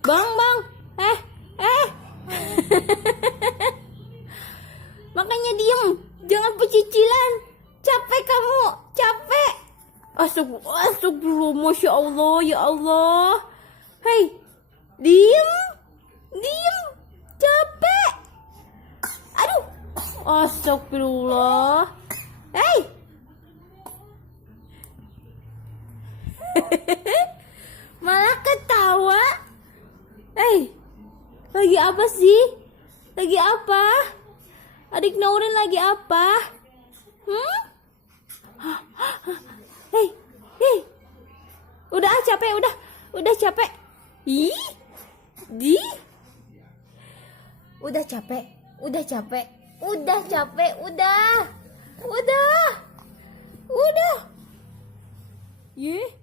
Bang. Eh. Makanya diem. Jangan pecicilan. Capek kamu. Capek. Astagfirullah. Masya Allah. Ya Allah. Hei. Diem. Capek. Aduh. Astagfirullah. Hei. Malah ketawa. Hei. Lagi apa sih? Lagi apa? Adik Naurin lagi apa? Hei. Udah capek, udah capek. Ih. Udah capek. Udah. Yeh.